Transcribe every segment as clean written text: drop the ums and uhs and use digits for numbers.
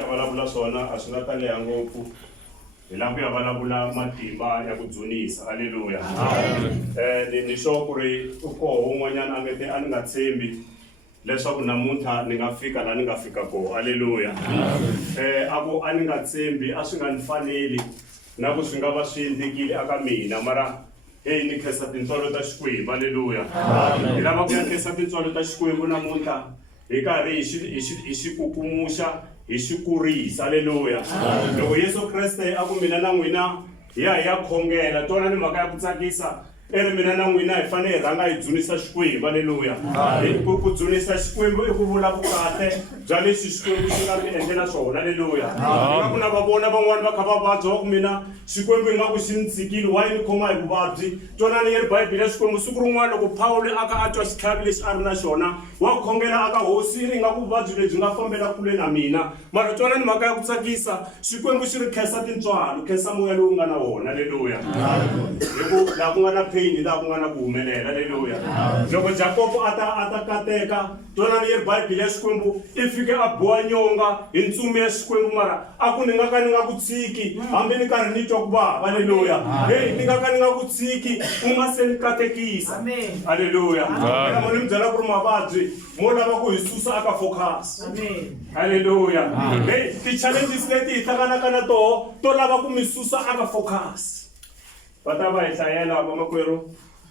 ya vulavula swona a swi nga ta leha ngopfu hi lava ku ya vulavula matimba ya ku dzunisa. Haleluya. Ni sure ku ri u koho un'wanyana a nge a ni nga tshembi leswaku namuntlha ni nga fika laha ni nga fika koho. Haleluya. A ku a ni nga tshembi a swi nga ni faneli na ku swi nga va swi endlekile aka mina, mara hey ni khensa tintswalo ta Xikwembu. Haleluya. Hi lava ku ya khensa tintswalo ta Xikwembu namuntlha hi karhi hi xi kukumuxa, hi xi kurisa. Haleluya. Loko Yesu Kreste a ku mina na n'wina hi ya khongela, twana ni mhaka ya ku tsakisa mina na n'wina hi fanele hi rhanga hi dzunisa Xikwembu. Haleluya. Ku dzunisa Xikwembu i ku vula vukahle bya leswi Xikwembu xi nga mi endlela swona. Haleluya. Ku na va vona van'wani va kha va vabya ku mina Xikwembu ingaku xi ni tshikile, wa yi ni khoma hi vuvabyi. Twanani yi ri Bibele ya Xikwembu siku rin'wana loko Pawulo aka a twa xitlhavi lexi a ri na xona wa khongela aka hosi ri ingaku vuvabyi lebyi nga fambela kule na mina, mara twanani mhaka ya ku tsakisa Xikwembu xi ri khensa tintswalo, khensa moya lowu nga na wona. Haleluya. Hi ku laha ku nga na pain laha ku nga na ku humelela. Haleluya. Loko Jakobo a ta kateka, twanani yi ri Bibele ya Xikwembu i fike a boha nyonga hi ntsumi ya Xikwembu, mara a ku ni nga ka ni nga ku tshiki hambi ni karhi ni twa ku vava. Haleluya. Hey, ni nga ka ni nga ku tshiki u nga se ni katekisa. Haleluya. Mo ni mi byela ku ri mavabyi mo lava ku hi susa aka focus. Haleluya. Hey, ti-challenges leti hi hlanganaka na toho to lava ku mi susa aka focus. Va ta va hi hlayela vamakwerhu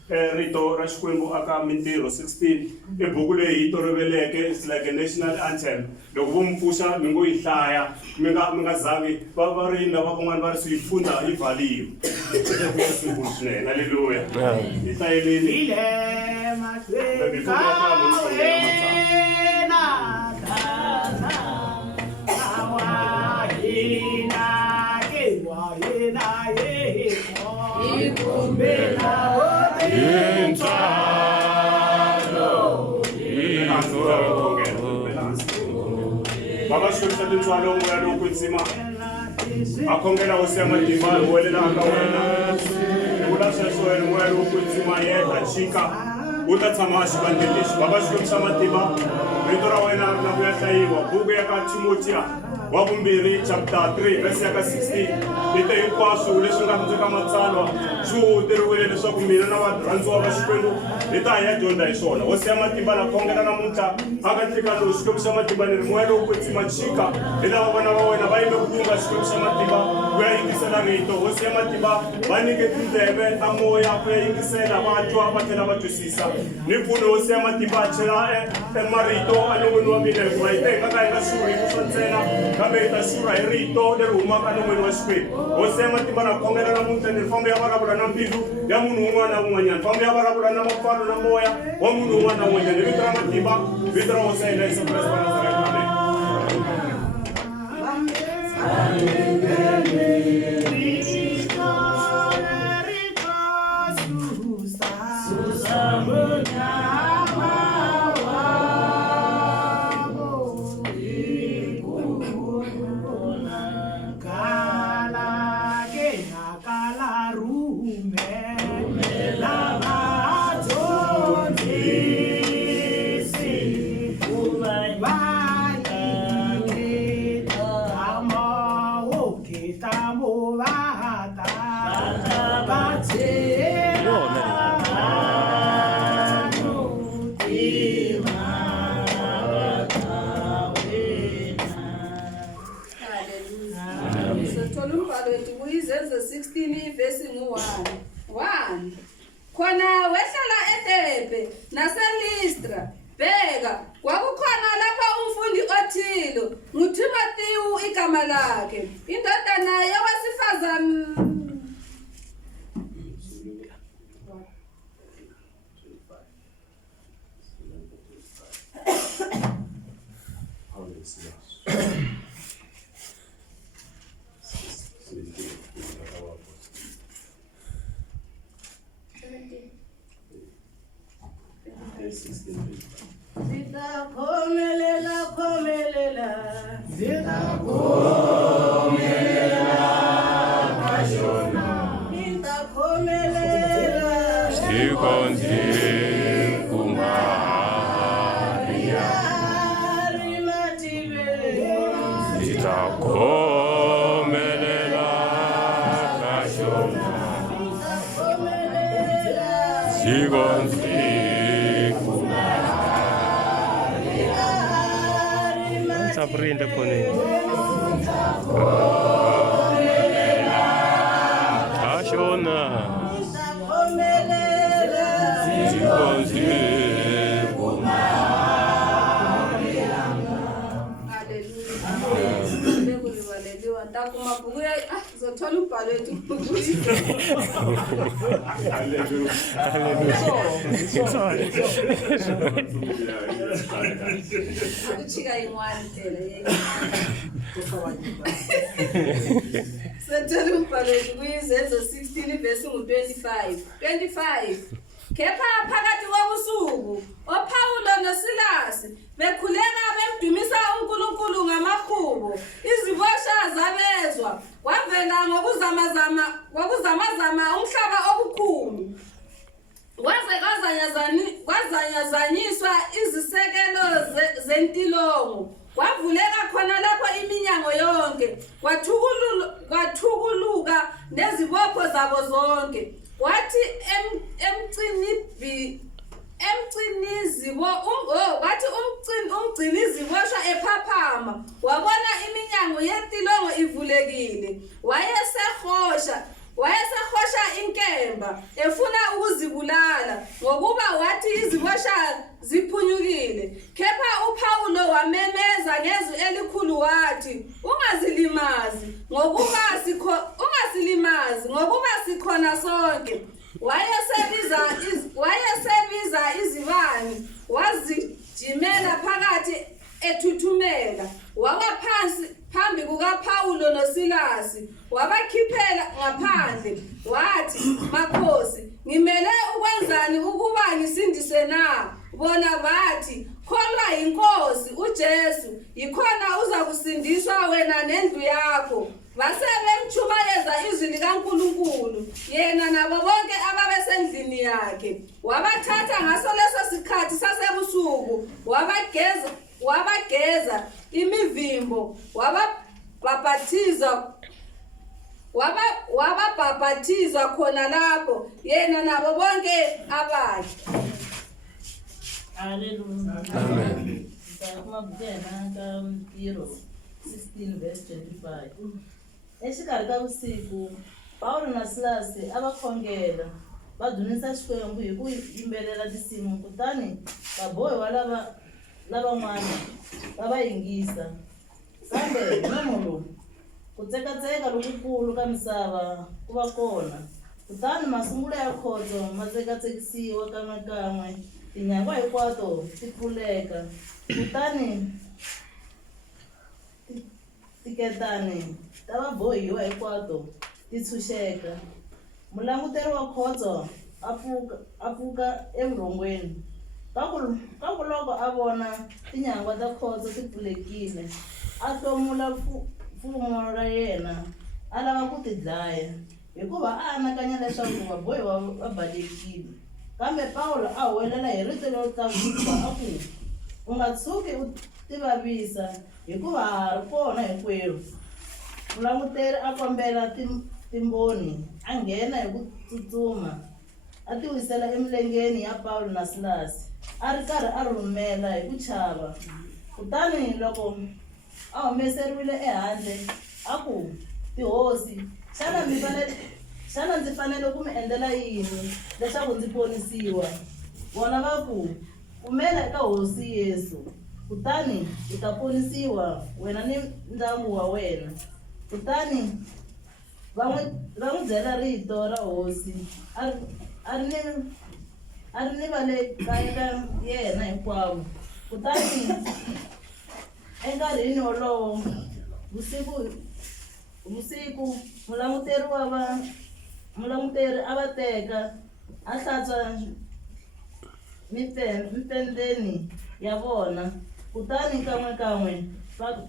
rito ra Xikwembu aka Mintirho 16 i buku leyi hi toloveleke, it's like a national anthem. Loko vo mi pfuxa mi ngo yi hlaya mi nga zangi va ri na va van'wani va ri swi funda hi valiwe. Simple swinene. Haleluya. Hi hlayeleni Baba Xikwembu xa tintswalo moya lowu kwetsima a khongela hosi ya matimba hi welela aka wena hi vula sweswo wena moya lowu kwetsima yeta chika u ta tshama a xivandleni lexi. Baba Xikwembu xa matimba rito ra wena ri na ku ya hlayiwa, buku ya ka Timotiya wa vumbirhi chapter 3 verse ya ka 16 lete hinkwaswo leswi nga ndzeka matsalwa swi huteriwile leswaku mina na varhandziwa va Xikwembu hi ta ya dyondza hi swona. Hosi ya matimba na khongela namuntlha aka nhlekani lowu Xikwembu xa matimba ni ri moya lowu kwetsima chika hi lava vana va wena va yime ku lunga Xikwembu xa matimba ku ya yingisela rito. Hosi ya matimba va nyike tindleve ta moya ku ya yingisela, va twa va tlhela va twisisa. Ni pfune hosi ya matimba a chela marito enon'wini wa mina hikuva hi te hi nga ka hi nga xurhi hi ku swa ntsena kambe hi ta xurha hi rito leri humaka enon'wini wa Xikwembu. Hosi ya matimba na khongela namuntlha ni ri fambi ya vulavula na mbilu ya munhu un'wana na un'wanyana, fambi ya vulavula na mapfalo na moya wa munhu un'wana na un'wanyana. Hi vito ra matimba, vito ra hosi ya hina Yesu Kreste wa Nazareta. Khona wehlala eTebe naseListra, bheka kwakukhona lapha umfundi othile nguTimotheyu igama lakhe, indodana yowesifazane Sakomelela kashona Sigonsiku Sabrina kone Kashona Sigonsiku Zothola umbhalo wethu. Akuchika inwani phela yena. Zothola umbhalo wethu kuyizenzo 16 verse 25. 25. Kepha phakathi kobusuku oPawulo noSilasi bekhuleka bemdumisa uNkulunkulu ngamahubo iziboshwa zabezwa kwavela ngokuzamazama umhlaba okukhulu kwaze kwazanyazanyiswa izisekelo zentilongo kwavuleka khona lapho iminyango yonke kwathukuluka nezibopho zabo zonke wathi umgciniziboshwa ephaphama wabona iminyango yentilongo ivulekile wayesehosha inkemba efuna ukuzibulala ngokuba wathi iziboshwa ziphunyukile kepha uPawulo wamemeza ngezwi elikhulu wathi ungazilimazi ngokuba sikhona sonke wayesebiza izibani wazijimela phakathi ethuthumela wabaphansi phambi kukaPawulo noSilasi wabakhiphela ngaphandle wathi makhosi ngimele ukwenzani ukuba ngisindiswe na bona bathi kholwa inkosi uJesu yikhona uzakusindiswa wena nendlu yakho base bemchumayeza izwi likaNkulunkulu yena nabo bonke ababesendlini yakhe wabathatha ngaso leso sikhathi sasebusuku wabageza imivimbo wababhabhathiza khona lapho yena nabo bonke abakhe. Hallelujah. Amen. Ntirho 16 verse 25. Exikarhi ka vusiku Paulo na Silasi a va khongela va dzunisa Xikwembu hi ku yimbelela tinsimu kutani vabohi va lavan'wana va va yingisa kambe nomo lowu ku tsekatseka lokukulu ka misava ku va kona kutani masungulo ya khodzo ma tsekatsekisiwa kan'wekan'we tinyangwa hinkwato ti pfuleka kutani tiketani ta vabohiwa hinkwato ti tshunxeka mulanguteri wa khodzo a pfuka evurhongweni ka ku loko a vona tinyangwa ta khodzo ti pfulekile a hlomula mfumo ra yena a lava ku ti dlaya hikuva a anakanya leswaku vabohi va balekile kambe Paulo a huwelela hi rito ro tlakuka a ku u nga tshuki u tivavisa hikuva ha ri kona hinkwerhu mulanguteri a kombela timboni a nghena hi ku tsutsuma a ti wisela emilengeni ya Paulo na Silasi a ri karhi a rhumela hi ku chava kutani loko a humeseriwile ehandle a ku tihosi xana ndzi fanele ku mi endlela yini leswaku ndzi ponisiwa vona va ku pfumela eka hosi Yesu kutani u ta ponisiwa wena ni ndyangu wa wena kutani va n'wi byela rito ra hosi a ri ni va le kaya ka yena hinkwavo kutani enkarhini wolowo vusiku mulanguteri a va teka a hlantswa mipendeni ya vona kutani kan'we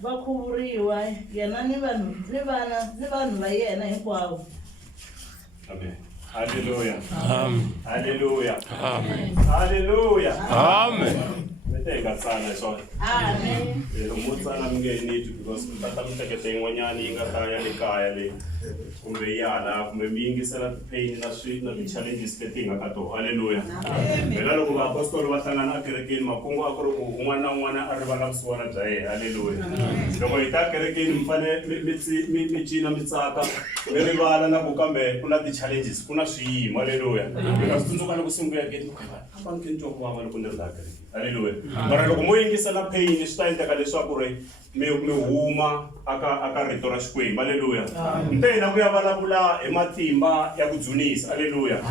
va khuvuriwa yena ni vanhu va yena hinkwavo. Amen. Hallelujah. Amen. Hallelujah. Amen. Hallelujah. Amen. tsana swona Amen. mo tsana mi nge need because tata mihlekete yin'wanyana yi nga ta ya le kaya le kumbe yana kumbe mi yingisela ti-pain na ti-challenges leti hi nga ka tona. Halleluya. Phela loko vaapostoli va hlangana ekerekeni makungu a ku ri ku un'wana na un'wana a rivala vusiwana bya yena. Halleluya. Loko hi ta kerekeni mi fanele mi cina mi tsaka mi rivala na ku kambe ku na ti-challenges ku na swiyimo. Halleluya. Mi nga swi tsundzuka loko se mi vuya gate a va nge ntwa ku vava loko ni ri laha kerekeni. Halleluya. Mara loko mo yingisela pain swi ta endleka leswaku ri mi huma aka rito ra Xikwembu. Halleluya. Ntena ku ya vulavula hi matimba ya ku dzunisa. Halleluya.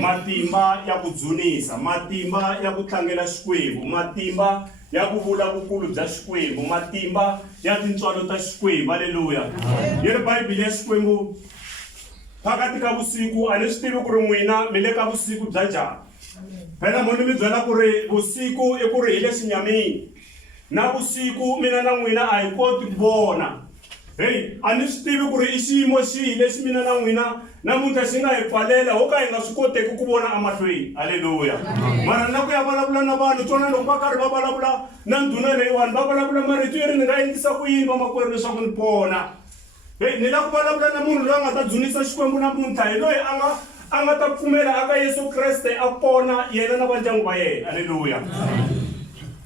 Matimba ya ku dzunisa, matimba ya ku tlangela Xikwembu, matimba ya ku vula vukulu bya Xikwembu, matimba ya tintswalo ta Xikwembu. Halleluya. Yi ri Bibele ya Xikwembu phakati ka vusiku a ni swi tivi ku ri n'wina mi le ka vusiku bya njhani. Phela mo ni mi byela ku ri vusiku i ku ri hi le xinyamini na vusiku mina na n'wina a hi koti ku vona. Hey, a ni swi tivi ku ri i xiyimo xihi lexi mina na n'wina namuntlha xi nga hi pfalela ho ka hi nga swi koteki ku vona emahlweni. Halleluya. Mara na ku ya vulavula na vanhu tsona loko va karhi va vulavula na ndhuna leyiwani va vulavula marito yo ri ni nga endlisa ku yini vamakwerhu leswaku ni pona. Hey, ni lava ku vulavula na munhu loyi a nga ta dzunisa Xikwembu namuntlha hi loyi a nga ta pfumela aka Yesu Kreste a pona yena na va ndyangu va yena. Halleluya.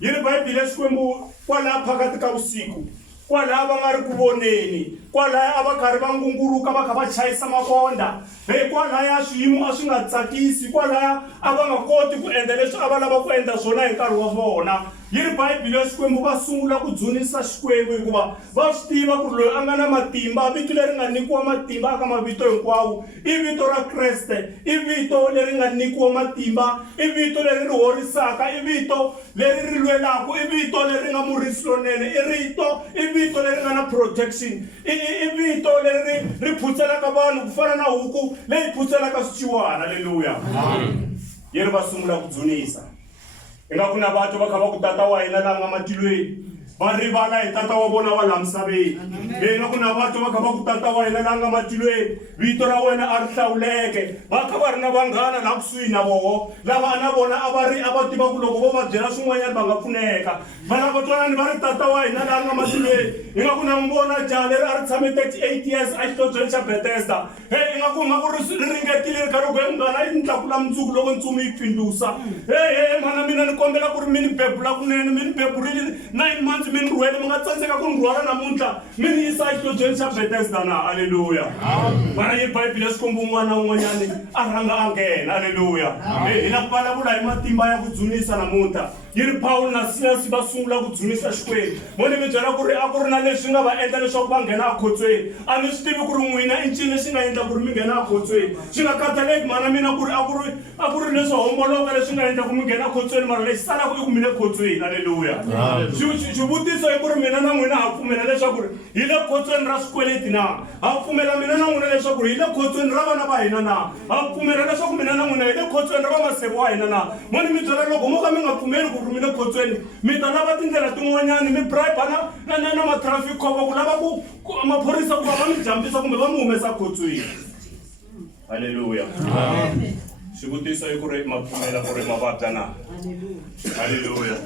Yi ri Bibele ya Xikwembu kwalaha phakati ka vusiku kwalaha va nga ri ku voneni kwalaha a va karhi va ngunguruka va kha va chayisa makonda kwalaya swiyimo a swi nga tsakisi kwalaya a va nga koti ku endla leswi a va lava ku endla swona hi nkarhi wa vona. Yi ri Bibele ya Xikwembu va sungula ku dzunisa Xikwembu hikuva va swi tiva ku ri loyi a nga na matimba vito leri nga nyikiwa matimba aka mavito hinkwawo i vito ra Kreste, i vito leri nga nyikiwa matimba, i vito leri ri horisaka, i vito leri ri lwelaku, i vito leri nga murisi lonene, i vito leri nga na protection, i vito leri ri phutselaka vanhu ku fana na huku leyi phutselaka swiciwana. Halleluya. Yi ri va sungula ku dzunisa ingaku na vatho va kha va ku tata wa hina laha nga matilweni va rivala hi tata wa vona wa laha misaveni. Ingaku na vatho va kha va ku tata wa hina laha nga matilweni vito ra wena a ri hlawuleke va kha va ri na vanghana laha kusuhi na voho lava na vona a va tiva ku loko vo va byela swin'wanyana va nga pfuneka va lava twanani va ri tata wa hina laha nga matilweni. Ingaku na n'wi vona jaha leri a ri tshame 38 years a xitobyeni xa Bethesda. Ingaku ri ringetile ri karhi ku munghana i ni tlakula mundzuku loko ntsumi yi phindusa. Mana mina ni kombela ku ri mi ni bebula kunene mi ni beburile 9 months mi ni rhwele mi nga tsandzeka ku ni rhwala namuntlha mi ni yisa xitobyeni xa Bethesda na. Halleluya. Mana yi Bibele ya Xikwembu un'wana na un'wanyani a rhanga a nghena. Halleluya. Hi la ku vulavula hi matimba ya ku dzunisa namuntlha. Yi ri Paul na Silas va sungula ku dzunisa Xikwembu. Mo ni mi byela ku ri a ku ri na leswi nga va endla leswaku va nghena ekhotsweni. A ni swi tivi ku ri n'wina i ncini lexi nga endla ku ri mi nghena ekhotsweni. Swi nga khataleki mana mina ku ri a ku ri leswi homboloka leswi nga endla ku mi nghena ekhotsweni mara lexi salaka i ku mi le khotsweni. Halleluya. Xivutiso i ku ri mina na n'wina ha pfumela leswaku ri hi le khotsweni ra swikweleti na. Ha pfumela mina na n'wina leswaku ri hi le khotsweni ra vana va hina na. Ha pfumela leswaku mina na n'wina hi le khotsweni ra vamaseve wa hina na. Mo ni mi byela loko mo ka mi nga pfumeli ku ri mi le khotsweni mi ta lava tindlela tin'wanyani mi bribe na matraffic cover ku lava ku maphorisa ku va va mi jambisa kumbe va mi humesa khotsweni. Halleluya. Xivutiso i ku ri ma pfumela ku ri ma vabya na. Halleluya.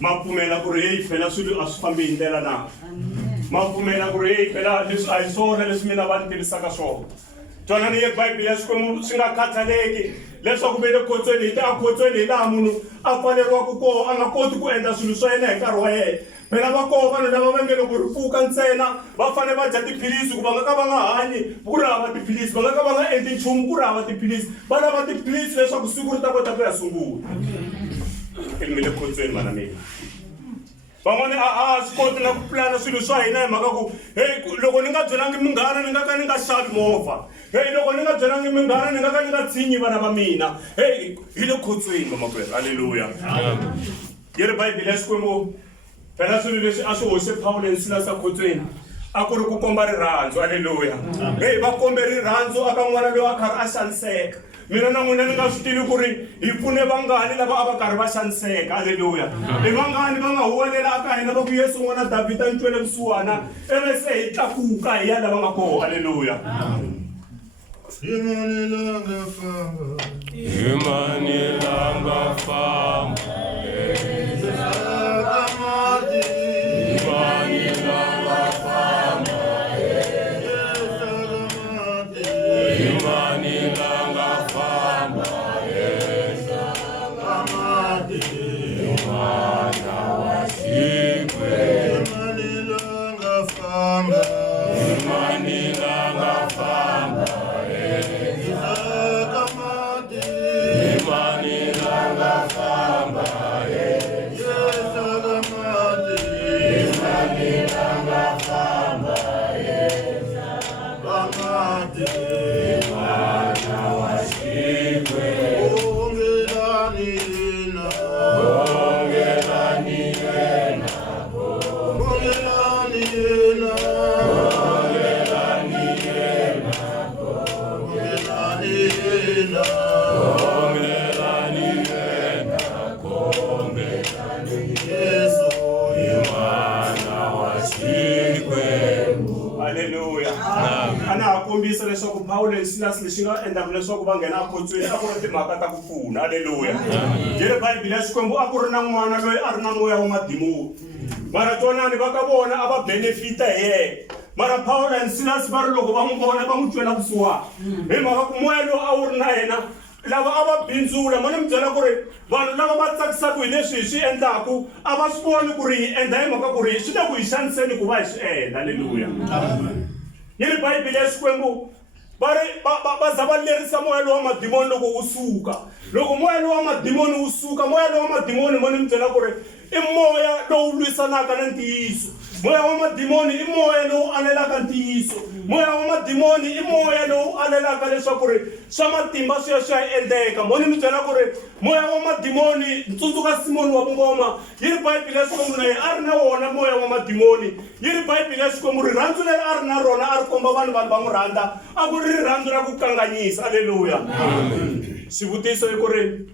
Ma pfumela ku ri hey phela swilo a swi fambi hi ndlela na. Ma pfumela ku ri hey phela leswi a hi swona leswi mina va ni tivisaka swona. Twanani hi Bibele ya Xikwembu swi nga khataleki leswaku mi le khotsweni hi ta ekhotsweni hi laha munhu a pfaleriwaka kona a nga koti ku endla swilo swa yena hi nkarhi wa yena. Phela va koho vanhu lava va nge loko ri pfuka ntsena va fanele va dya tiphilisi ku va nga ka va nga hanyi ku ri hava tiphilisi va nga ka va nga endli nchumu ku ri hava tiphilisi va lava tiphilisi leswaku siku ri ta kota ku ya sungula. Mi le khotsweni vana mina. Van'wani a swi koti na ku pulana swilo swa hina hi mhaka ku hey loko ni nga byelangi munghana ni nga ka ni nga xavi movha. Hey loko ni nga byelangi munghana ni nga ka ni nga tshinyi vana va mina. Hey hi le khotsweni vamakwerhu. Halleluya. Yi ri Bibele ya Xikwembu phela swilo leswi a swi hoxe Paul and Silas ekhotsweni a ku ri ku komba rirhandzu. Halleluya. Hey va kombe rirhandzu aka n'wana loyi a karhi a xaniseka. Mina na n'wina ni nga swi tivi ku ri hi pfune vangani lava a va karhi va xaniseka. Halleluya. I vangani va nga huwelela aka hina va ku Yesu n'wana Davhida ni twele vusiwana ivi se hi tlakuka hi ya lava nga koho. Halleluya. Imani langa famba famba Imani langa famba Sakamati Imani langa famba Sakamati Imani langa famba Sakamati Imana washikwe Ongelani yena Ongelani yena Ongelani yena Ongelani yena Ongelani yena Ongelani yena Ongelani Yesu Imana washikwe Haleluya. Ana hakombisa leswaku Paulo na Silas lexi nga endlaka leswaku va nghena ekhotsweni a ku ri timhaka ta ku pfuna. Haleluya. Jere Bibele ya Xikwembu a ku ri na n'wana loyi a ri na moya wa madimoni. Mara twanani va ka vona a va benefita hi yena. Mara Paulo na Silas va ri loko va n'wi vona va n'wi twela kusuwani. Hi mhaka ku moya lowu a wu ri na yena lava a va bindzula ma ni mi byela ku ri vanhu lava va tsakisaka hi leswi hi swi endlaku a va swi voni ku ri hi endla hi mhaka ku ri swi le ku hi xaniseni ku va hi swi endla. Haleluya. Yi ri Bibele ya Xikwembu va za va lerisa moya lowa madimoni loko wu suka. Loko moya lowa madimoni wu suka, moya lowa madimoni ma ni mi byela ku ri i moya lowu lwisanaka na ntiyiso. Moya wa madimoni i moya lowu alelaka ntiyiso. Moya wa madimoni i moya lowu alelaka leswaku ri swa matimba swi ya swi ya endleka. Mo ni mi byela ku ri moya wa madimoni ntsundzuka Simoni wa Vungoma yi ri Bibele ya Xikwembu na yena a ri na wona moya wa madimoni. Yi ri Bibele ya Xikwembu rirhandzu leri a ri na rona a ri komba vanhu va n'wi rhandza a ku ri rirhandzu ra ku kanganyisa. Haleluya. Xivutiso i ku ri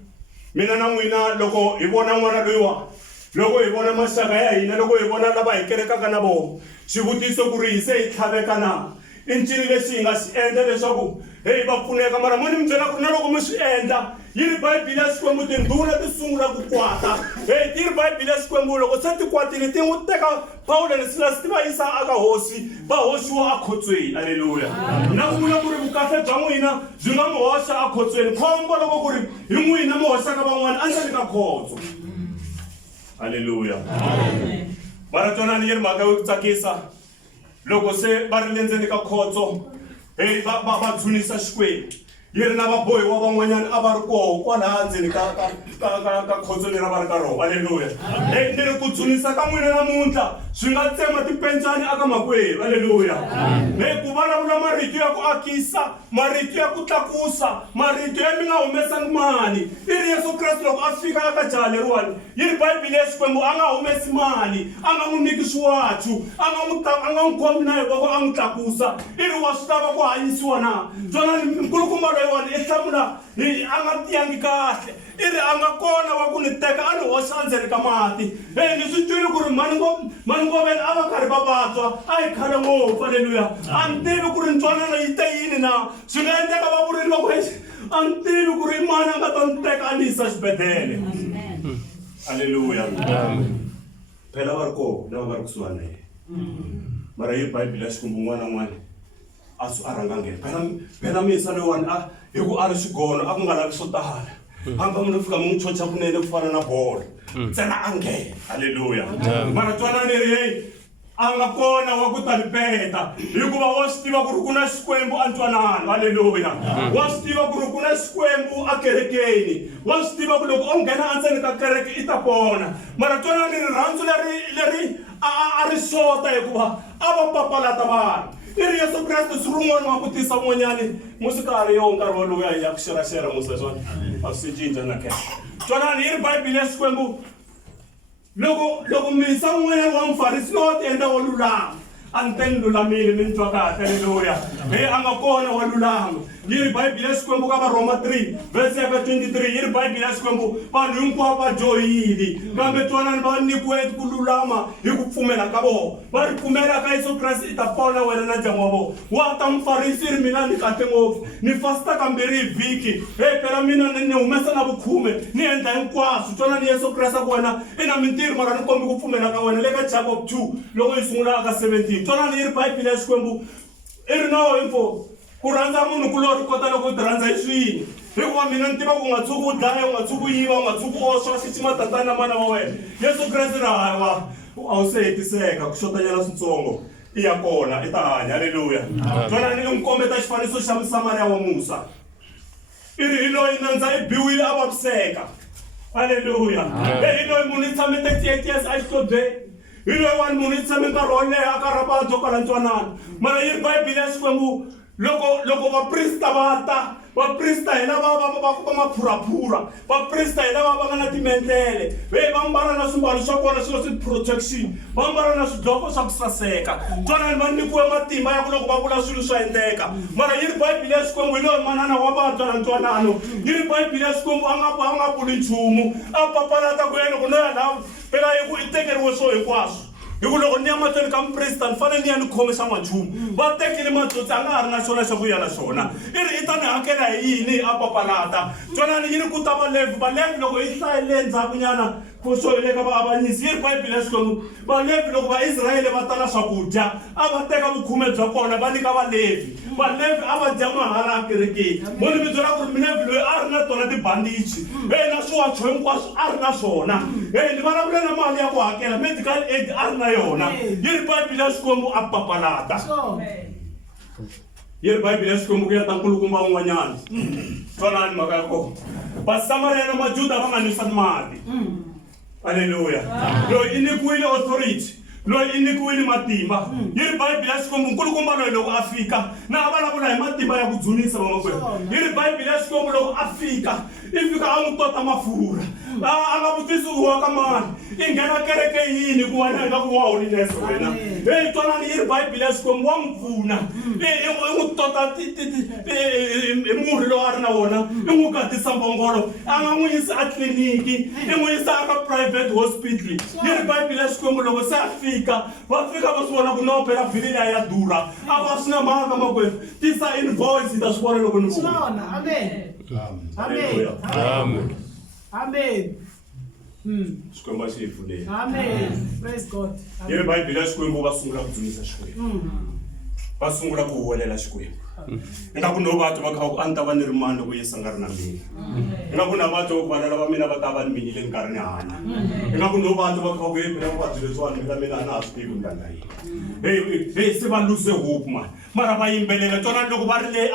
mina na n'wina loko hi vona n'wana loyiwa, loko hi vona maxaka ya hina, loko hi vona lava hi kerekaka na vona, xivutiso ku ri hi se hi tlhaveka na? I ncini lexi hi nga xi endla leswaku hi va pfuneka? Mara mo ni mi byela ku ri na loko mi swi endla, yi ri Bibele ya Xikwembu tindhuna ti sungula ku kwata. Ti ri Bibele ya Xikwembu loko se ti kwatile ti n'wi teka Paulo na Silas ti va yisa aka hosi, va hoxiwa ekhotsweni. Haleluya. Na ku vula ku ri vukahle bya n'wina byi nga mi hoxa ekhotsweni. Khombo loko ku ri hi n'wina mi hoxaka van'wana endzeni ka khotso. Haleluya. Mara twanani yi ri mhaka yo tsakisa loko se va ri le ndzeni ka khotso va dzunisa Xikwembu. Yi ri na vabohiwa van'wanyana a va ri koho kwalaha ndzeni ka khotso leri a va ri ka rona. Haleluya. Ni ri ku dzunisa ka n'wina namuntlha swi nga tsema tipencani aka makwerhu. Haleluya. Ku vulavula marito ya ku akisa, marito ya ku tlakusa, marito ya mi nga humesangi mali. I ri Yesu Kreste loko a fika aka jaha leriwani, yi ri Bibele ya Xikwembu a nga humesi mali, a nga n'wi nyiki swiwachu, a nga n'wi khomi na hi voko a n'wi tlakusa. I ri wa swi lava ku hanyisiwa na? Twanani nkulukumba loyiwani i hlamula a nga tiyangi kahle. I ri a nga kona wa ku ni teka a ni hoxa endzeni ka mati. Ni swi twile ku ri mani ngoveni a va karhi va vabya a hi khale ngopfu. Haleluya. A ni tivi ku ri ntwanano yi te yini na? Swi nga endleka va vurile va ku a ni tivi ku ri mani a nga ta ni teka a ni yisa xibedhlele. Haleluya. Phela va ri koho lava va ri kusuhani na yena. Mara hi Bibele ya Xikwembu n'wana na n'wana a rhanga nghena. Phela misa loyiwani hi ku a ri xigono a ku nga lavi swo tala. Hamba mi fika mi n'wi chocha kunene ku fana na bolo. Ntsena a nghena. Haleluya. Mara twanani ri a nga kona wa ku ta lipeta hikuva wa swi tiva ku ri ku na Xikwembu a ntwanano. Haleluya. Wa swi tiva ku ri ku na Xikwembu a kerekeni. Wa swi tiva ku loko o nghena endzeni ka kereke i ta pona. Mara twanani rirhandzu leri a ri xota hikuva a va papalata vanhu. I ri Yesu Kreste swi rin'wana wa ku tisa n'wanyani musikari yo nkarhi wolowo ya ku xeraxera musa swona a swi cinca na khale. Twanani yi ri Bibele ya Xikwembu loko misa n'wanyana wa mufarisi no ti endla wo lulama a ni teni lulamile mi ni twa kahle. Haleluya. A nga kona wa lulama. Yi ri Bibele ya Xikwembu ka Varoma 3 verse ya ka 23 yi ri Bibele ya Xikwembu vanhu hinkwavo va joyili kambe twanani va nyikiwe ku lulama hi ku pfumela ka vona. Va ri pfumela ka Yesu Kreste i ta pfuna wena na ndyangu wa vona. Wa ta mufarisi ri mina ni kahle ngopfu ni fasta kambirhi hi vhiki. Phela mina ni humesa na vukhume ni endla hinkwaswo. Twanani Yesu Kreste ku wena i na mintirho mara ni kombi ku pfumela ka wena le ka Jacob 2 loko yi sungula ka 17. Twanani yi ri Bibele ya Xikwembu i ri na info ku rhandza munhu kulori kota loko u ti rhandza hi swini. Hikuva mina ni tiva ku nga tshuki u dlaya, u nga tshuki u yiva, u nga tshuki u oxa xixima tatana na mana wa wena. Yesu Kreste ri hawa a wu se hetiseka ku xotanyana swintsongo i ya kona i ta hanya haleluya twanani i nkombeta xifaniso xa Musamariya wa Musa i ri hi loyi nandza i biwile a vaviseka haleluya hi loyi munhu i tshame 38 years a xitlobyeni hi loyi wani munhu i tshame nkarhi wo leha a karhapa a dzokala ntwanano mara yi ri Bibele ya Xikwembu loko vaprista va ta vaprista hi lava va maphuraphura vaprista hi lava va nga na timendlele va mbala na swimbalo swa kona swilo swi protection va mbala na swidloko swa ku saseka twanani va nyikiwe matimba ya ku loko va vula swilo swa endleka mara yi ri Bibele ya Xikwembu hi loyi manana wa vabya na ntwanano yi ri Bibele ya Xikwembu a nga pfuli nchumu a papalata ku yena loko no ya laha phela i tekeriwe swo hinkwaswo hi ku loko ni ya mahlweni ka muprista ni fanele ni ya ni khomisa n'wanchumu va tekile matsotsi a nga ha ri na xona xa ku ya na xona i ri i ta ni hakela hi yini a papalata twanani yi ri ku ta valevi loko yi hlayile ndzhakunyana swo hi le ka vaavanyisi yi ri Bibele ya Xikwembu valevi loko vaisrayele va tala swakudya a va teka vukhume bya kona va nyika valevi a va dya mahala a kerekeni moni mi byela ku ri milevi loyi a ri na tona tibandichi na swiwacho hinkwaswo a ri na swona ni vulavula na mali ya ku hakela medical aid a ri na yona yi ri Bibele ya Xikwembu a papalata yi ri Bibele ya Xikwembu ku ya ta nkulukumba wun'wanyana twanani mhaka ya kona Vasamariya na Majuda va nga nwisa mati haleluya loyi i nyikiwile authority loyi i nyikiwile matimba yi ri Bibele ya Xikwembu nkulukumba loyi loko a fika na a vulavula hi matimba ya ku dzunisa vamakwenu yi ri Bibele ya Xikwembu loko a fika i fika a n'wi tota mafurha a nga vutisi u wa ka mani i nghena kereke yini ku wena nga ku wa holiness wena twanani yi ri Bibele ya Xikwembu wa n'wi pfuna i n'wi tota murhi lowu a ri na wona i n'wi katisa mbongolo a nga n'wi yisa a tliliniki i n'wi yisa aka private hospital yi ri Bibele ya Xikwembu loko se a fika va fika va swi vona ku no phela vhili liya ya durha a va swi na mhaka makwenu tisa invoice hi ta swi vona loko ni vona Amen. Amen. Xikwembu a xi hi pfuneni Amen. Praise God. yi ri Bibele ya Xikwembu va sungula ku dzunisa Xikwembu va sungula ku huwelela Xikwembu ingaku no vatwa va kha ku a ni ta va ni ri mani loko Yesu a nga ri na mina ingaku na vatwa ku vana lava mina va ta va ni minyile ni karhi ni hanya ingaku no vatwa va kha ku phela vuvabyi lebyiwani mina a na ha swi tivi ntanga yini se va lose hope mara va yimbelela twanani loko va ri le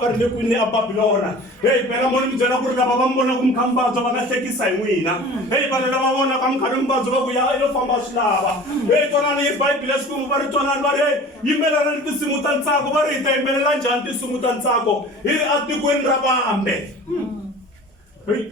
va ri le kwini a Babilona phela moni mi byela ku ri lava va mi vona ku mi kha mi vabya va nga hlekisa hi n'wina vanhu lava vona ka mi kha mi vabya va ku yo famba swi lava twanani yi Bibele ya Xikwembu va ri twanani va ri yimbelela ni tinsimu ta ntsako va ri hi ta yimbelela njhani tinsimu ta ntsako hi ri a tikweni ra vambe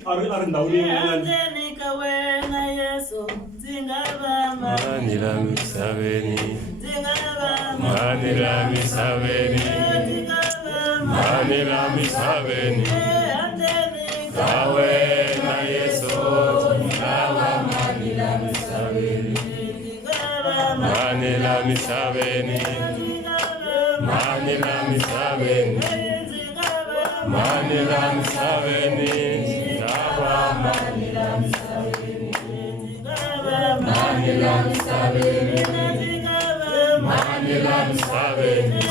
a ri ndhawini Handeni ka wena Yesu ndzi nga va Mani la misaveni, ndzi nga va mani la misaveni, ndzi nga va mani la misaveni. handeni ka Kawena Yesu, ngawa mani la misaveni, ndzi nga va mani la misaveni, mani la misaveni, ndzi nga va mani la misaveni, ngawa mani la misaveni, mani la misaveni, mani la misaveni.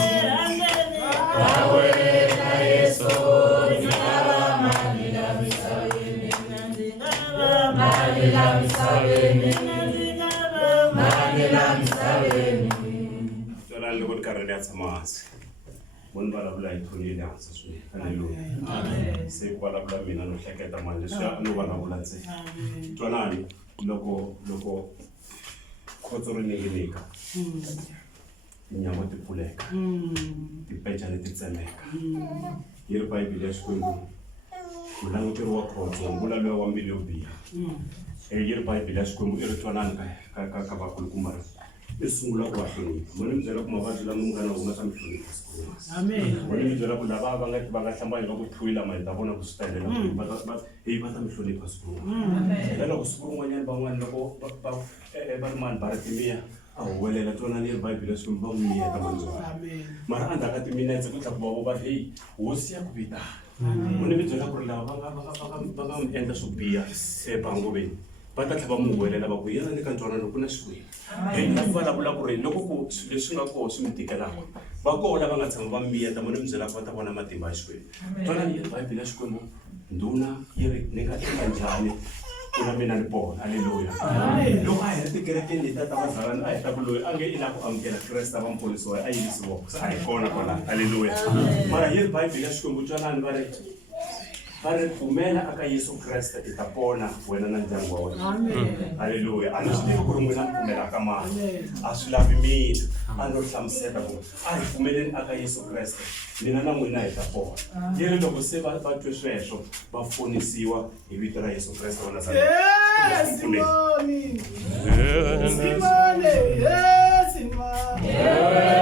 Kawena Yesu, ngawa mani la misaveni, mani la misaveni, mani la misaveni. twanani loko ni karhi ni ya tshama hansi moni vulavula hi thonile hansi swinene haleluya se ku vulavula mina no hleketa mali leswi no vulavula ntsena twanani loko khotso ri ninginika tinyama ti pfuleka tipecani ti tsemeka yi ri Bibele ya Xikwembu ku languteriwa khotso mbula loyi wa mbilu yo biha yi ri Bibele ya Xikwembu i ri twanani ka vakulukumba i sungula ku va hlonipha moni mi byela ku mavabyi lama mi nga na wona swa mi hlonipha siku Amen. moni mi byela ku lava va nga hlambani va ku thuwila ma hi ta vona ku swi talela va ta mi hlonipha siku rin'wana loko siku rin'wanyana van'wana loko va ri mani Baratimiya a huwelela twanani yi ri Bibele ya Xikwembu va n'wi miyeta mandzwala mara endzhaku ka timinetse ku tlaku va va heyi hosi ya ku vitana moni mi byela ku ri lava va nga mi endla swo biha ebangoveni va ta tlhela va mu huwelela va ku yena le ka ntwanano ku na Xikwembu ku vulavula ku ri loko ku leswi nga koho swi mi tikelaka va koho lava nga tshama va miyeta moni mi byela ku va ta vona matimba ya Xikwembu twanani yi ri Bibele ya Xikwembu ndhuna yi ri ni nga endla njhani ku na mina ni bona haleluya loko a heta tikerekeni leti ta vazalani a hi ta ku loyi a nge i la ku amukela Kreste va mponisi wa a yivisiwa a hi kona kwala haleluya mara hi Bible ya Xikwembu twanani va ri pfumela aka Yesu Kreste i ta pona wena na ndyangu wa wena haleluya a ni swi tivi ku ri n'wina pfumela ka mani a swi lavi mina a no hlamusela ku a hi pfumeleni aka Yesu Kreste mina na n'wina hi ta pona yeri loko se va twe sweswo va fonisiwa hi vito ra Yesu Kreste wa Nazareta Simone, Simone,